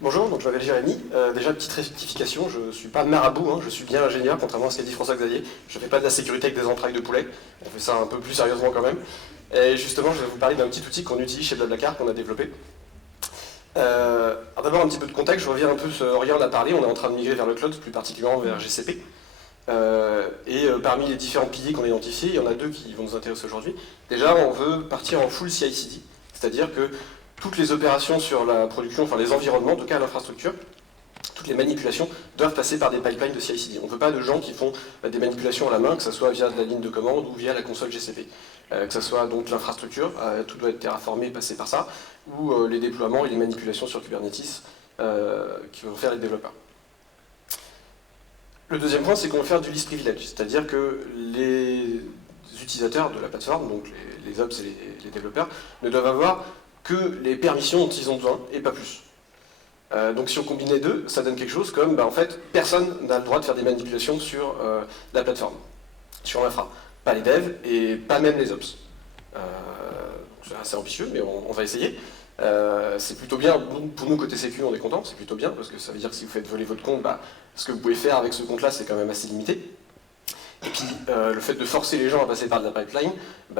Bonjour, donc je m'appelle Jérémy. Déjà, petite rectification, je ne suis pas marabout, hein, je suis bien ingénieur, contrairement à ce qu'a dit François-Xavier. Je ne fais pas de la sécurité avec des entrailles de poulet, on fait ça un peu plus sérieusement quand même. Et justement, je vais vous parler d'un petit outil qu'on utilise chez Blablacar, qu'on a développé. Alors d'abord, un petit peu de contexte, je reviens un peu sur Aurélien en a parlé, on est en train de migrer vers le cloud, plus particulièrement vers GCP. Parmi les différents piliers qu'on a identifiés, il y en a deux qui vont nous intéresser aujourd'hui. Déjà, on veut partir en full CI/CD, c'est-à-dire que toutes les opérations sur la production, enfin les environnements, en tout cas l'infrastructure, toutes les manipulations doivent passer par des pipelines de CI/CD. On ne veut pas de gens qui font des manipulations à la main, que ce soit via la ligne de commande ou via la console GCP. Que ce soit donc l'infrastructure, tout doit être terraformé, passer par ça, ou les déploiements et les manipulations sur Kubernetes qui vont faire les développeurs. Le deuxième point, c'est qu'on va faire du least privilege, c'est-à-dire que les utilisateurs de la plateforme, donc les ops et les développeurs, ne doivent avoir que les permissions dont ils ont besoin, et pas plus. Donc si on combine les deux, ça donne quelque chose comme, en fait, personne n'a le droit de faire des manipulations sur la plateforme, sur l'infra. Pas les devs, et pas même les ops. C'est assez ambitieux, mais on va essayer. C'est plutôt bien, pour nous côté sécu on est content, c'est plutôt bien, parce que ça veut dire que si vous faites voler votre compte, ce que vous pouvez faire avec ce compte-là c'est quand même assez limité. Et puis le fait de forcer les gens à passer par de la pipeline,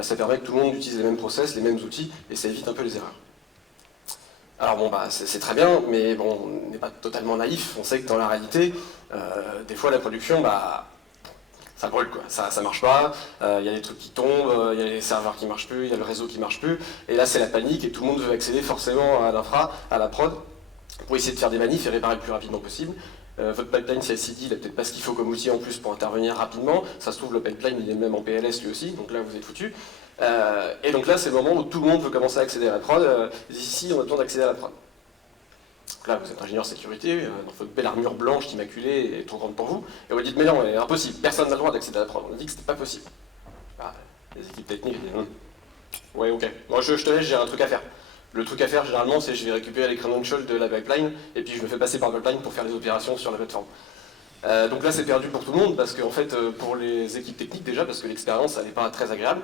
ça permet que tout le monde utilise les mêmes process, les mêmes outils, et ça évite un peu les erreurs. Alors bon, c'est très bien, mais bon, on n'est pas totalement naïf, on sait que dans la réalité, des fois la production, ça brûle quoi, ça marche pas, il y a des trucs qui tombent, il y a les serveurs qui marchent plus, il y a le réseau qui marche plus, et là c'est la panique et tout le monde veut accéder forcément à l'infra, à la prod, pour essayer de faire des manifs et réparer le plus rapidement possible. Votre pipeline CI/CD, il n'a peut-être pas ce qu'il faut comme outil en plus pour intervenir rapidement, ça se trouve le pipeline il est même en PLS lui aussi, donc là vous êtes foutu. Et donc là c'est le moment où tout le monde veut commencer à accéder à la prod, ici on a besoin d'accéder à la prod. Donc là, vous êtes ingénieur sécurité, dans votre belle armure blanche immaculée est trop grande pour vous, et vous dites mais non, c'est impossible, personne n'a le droit d'accéder à la prod. On a dit que c'était pas possible. Les équipes techniques disent ouais, ok, moi je te laisse, j'ai un truc à faire. Le truc à faire généralement c'est je vais récupérer les credentials de la pipeline et puis je me fais passer par la pipeline pour faire les opérations sur la plateforme. Donc là c'est perdu pour tout le monde parce qu'en fait pour les équipes techniques déjà parce que l'expérience elle n'est pas très agréable.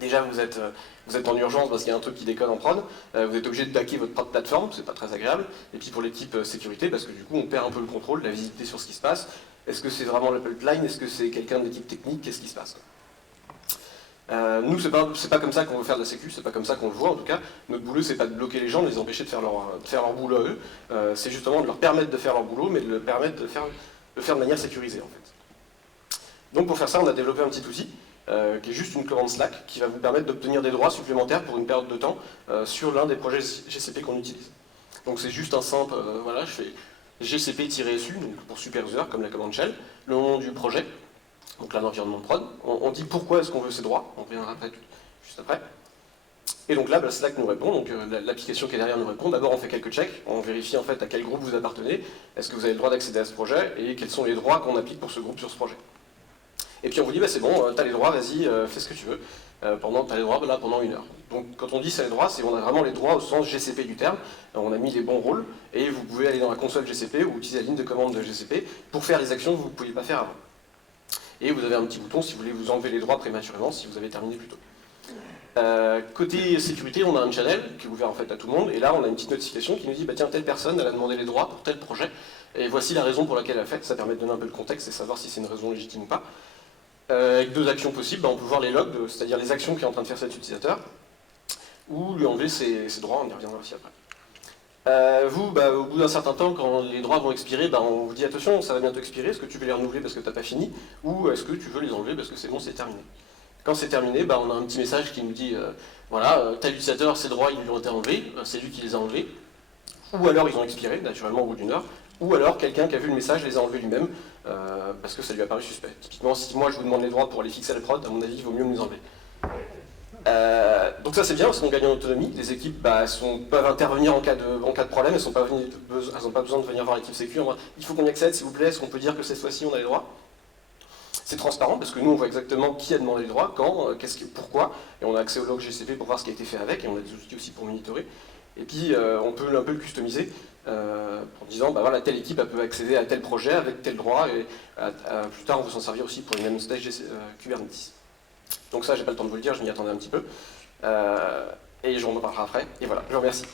Déjà, vous êtes en urgence parce qu'il y a un truc qui déconne en prod, vous êtes obligé de backer votre propre plateforme, c'est pas très agréable. Et puis pour l'équipe sécurité, parce que du coup on perd un peu le contrôle, la visibilité sur ce qui se passe. Est-ce que c'est vraiment le pipeline? Est-ce que c'est quelqu'un de l'équipe technique? Qu'est-ce qui se passe? Nous, c'est pas comme ça qu'on veut faire de la sécu, c'est pas comme ça qu'on le voit en tout cas. Notre boulot, c'est pas de bloquer les gens, de les empêcher de faire leur boulot à eux. C'est justement de leur permettre de faire leur boulot, mais de leur permettre de le faire de manière sécurisée en fait. Donc pour faire ça, on a développé un petit outil. Qui est juste une commande Slack qui va vous permettre d'obtenir des droits supplémentaires pour une période de temps sur l'un des projets GCP qu'on utilise. Donc c'est juste un simple, voilà, je fais GCP-SU, donc pour super user, comme la commande shell, le nom du projet, donc là l'environnement de prod, on dit pourquoi est-ce qu'on veut ces droits, on reviendra juste après. Et donc là, Slack nous répond, donc l'application qui est derrière nous répond. D'abord on fait quelques checks, on vérifie en fait à quel groupe vous appartenez, est-ce que vous avez le droit d'accéder à ce projet, et quels sont les droits qu'on applique pour ce groupe sur ce projet. Et puis on vous dit, c'est bon, t'as les droits, vas-y, fais ce que tu veux. T'as les droits là pendant 1 heure. Donc quand on dit c'est les droits, c'est qu'on a vraiment les droits au sens GCP du terme. On a mis les bons rôles, et vous pouvez aller dans la console GCP ou utiliser la ligne de commande de GCP pour faire les actions que vous ne pouviez pas faire avant. Et vous avez un petit bouton si vous voulez vous enlever les droits prématurément, si vous avez terminé plus tôt. Côté sécurité, on a un channel qui est ouvert en fait à tout le monde, et là on a une petite notification qui nous dit, tiens, telle personne, elle a demandé les droits pour tel projet, et voici la raison pour laquelle elle a fait. Ça permet de donner un peu le contexte et savoir si c'est une raison légitime ou pas. Avec 2 actions possibles, on peut voir les logs, c'est-à-dire les actions qu'est en train de faire cet utilisateur, ou lui enlever ses droits, on y reviendra aussi après. Au bout d'un certain temps, quand les droits vont expirer, on vous dit attention, ça va bientôt expirer, est-ce que tu veux les renouveler parce que tu n'as pas fini, ou est-ce que tu veux les enlever parce que c'est bon, c'est terminé. Quand c'est terminé, on a un petit message qui nous dit, voilà, tel utilisateur, ses droits, ils lui ont été enlevés, c'est lui qui les a enlevés, ou alors ils ont expiré, naturellement au bout d'1 heure, ou alors quelqu'un qui a vu le message les a enlevés lui-même, parce que ça lui a paru suspect. Typiquement, si moi je vous demande les droits pour aller fixer la prod, à mon avis, il vaut mieux me les enlever. Donc ça c'est bien, parce qu'on gagne en autonomie. Les équipes peuvent intervenir en cas de problème, elles n'ont pas besoin de venir voir l'équipe sécu. Il faut qu'on y accède, s'il vous plaît, est-ce qu'on peut dire que cette fois-ci on a les droits? C'est transparent, parce que nous on voit exactement qui a demandé les droits, quand, pourquoi, et on a accès au log GCP pour voir ce qui a été fait avec, et on a des outils aussi pour monitorer. Et puis on peut un peu le customiser en disant voilà, telle équipe elle peut accéder à tel projet avec tel droit et plus tard on veut s'en servir aussi pour les mêmes stages Kubernetes. Donc ça j'ai pas le temps de vous le dire, je m'y attendais un petit peu et j'en reparlerai après et voilà, je vous remercie.